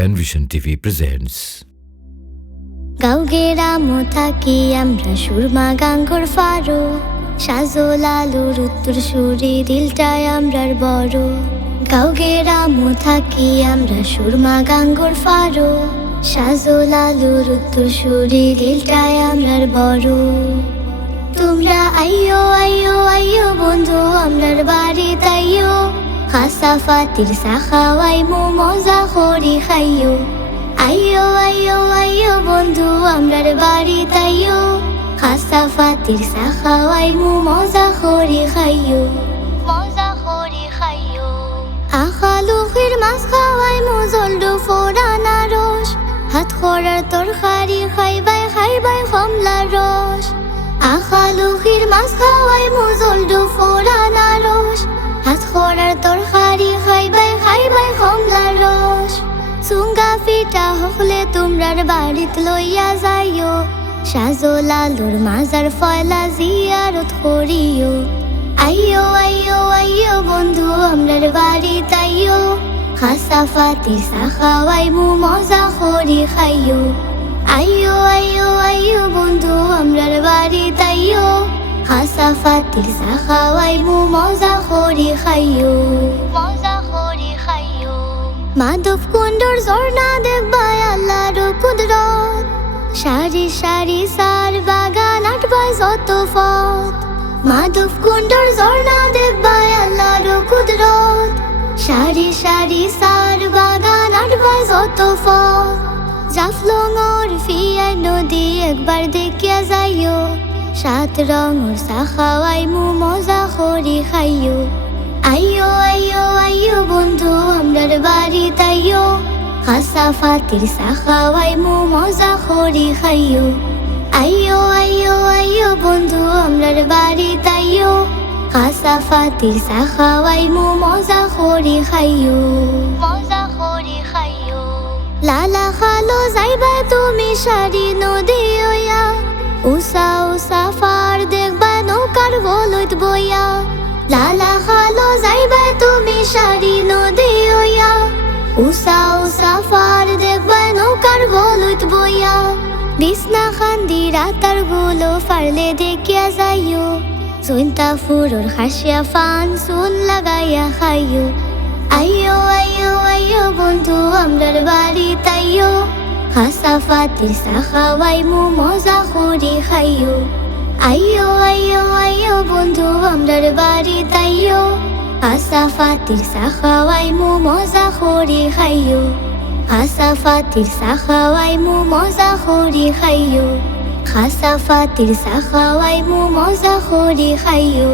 Penvision TV presents. গাঁও-গেরামো থাকি আমরা সুরমা গাঙ্গর ফারো, সাজল আলোর উত্তরসূরি দিলটায় আমরার বড়। গাঁও-গেরামো থাকি আমরা সুরমা গাঙ্গর ফারো, সাজল আলোর উত্তরসূরি দিলটায় আমরার বড়। তোমরা আইয়ো আইয়ো আইয়ো বন্ধু আমরার বাড়ি তাইয়ো, খাসা ফাতির সাখাওয়াই মো মজা করি খাইয়ো। আইয়ো আইয়ো আইয়ো বন্ধু আমরার বাড়ি তাইয়ো, খাসা ফাতির সাখাওয়াই মো মজা করি খাইয়ো। মজা করি খাইয়ো। আখালুখির মাছ খাওয়াই মো জলডু ফোড়ানা রস, হাত খরার তরকারি খাইবাই খাইবাই কমলা রস। আখালুখির মাছ খাওয়াই মো জলডু ফোড়ানা রস, হাত খরার তরকারি খাইবাই খাইবাই কমলা রস। চুঙ্গা ফিটা হকলে তোমরার বাড়িত লইয়া যাইও, সাজল আলোর মাজার ফয়লা জিয়ারত করিও। আইয়ো আইয়ো আইয়ো বন্ধু আমরার বাড়ি তাইয়ো, খাসা ফাতির সাখাওয়াই মো মজা করি খাইয়ো। আইয়ো আইয়ো আইয়ো বন্ধু আমরার বাড়ি তাইয়ো, খাসা ফাতির সাখাওয়াই মো মজা করি খাইয়ো। মজা করি খাইয়ো। মাধব কুণ্ডর ঝর্ণা দেখবাই আল্লাহর কুদরত, সারি সারি সার বাগান আটবাই যত পথ। মাধব কুণ্ডর ঝর্ণা দেখবাই আল্লাহর কুদরত, সারি সারি সার বাগান আটবাই যত পথ। জাফলংর ফিয়াই নদী একবার দেখিয়া যাইও, সাত রঙর সাখাওয়াই মো মজা করি খাইয়ো। আইয়ো আইয়ো আইয়ো বন্ধু আমরার বাড়ি তাইয়ো, খাসা ফাতির সাখাওয়াই মো মজা করি খাইয়ো। আইয়ো আইয়ো আইয়ো বন্ধু আমরার বাড়ি তাইয়ো, খাসা ফাতির সাখাওয়াই মো মজা করি খাইয়ো। মজা করি খাইয়ো। লালা খালো যাইবা তুমি সারি নদী ওয়া, উষা উষা ফার দেখবা নৌকার গলইত বইয়া। লালা খালো যাইবা তুমি সারি নদী ওয়া, উষা উষা ফার দেখবা নৌকার গলইত বইয়া। বিছনা খান্দি রাতার গুলো ফারলে দেখিয়া যাইও, চুনতা ফুরোর খাসিয়া ফান চুন লাগাইয়া খাইও। আইয়ো আইয়ো আইয়ো বন্ধু আমরার বাড়ি তাইয়ো, খাসা ফাতির সাখাওয়াই মো মজা করি খাইয়ো। আইয়ো আইয়ো আইয়ো বন্ধু আমরার বাড়ি তাইয়ো, খাসা ফাতির সাখাওয়াই মো মজা করি খাইয়ো। খাসা ফাতির সাখাওয়াই মো মজা করি খাইয়ো। খাসা ফাতির সাখাওয়াই মো মজা করি খাইয়ো।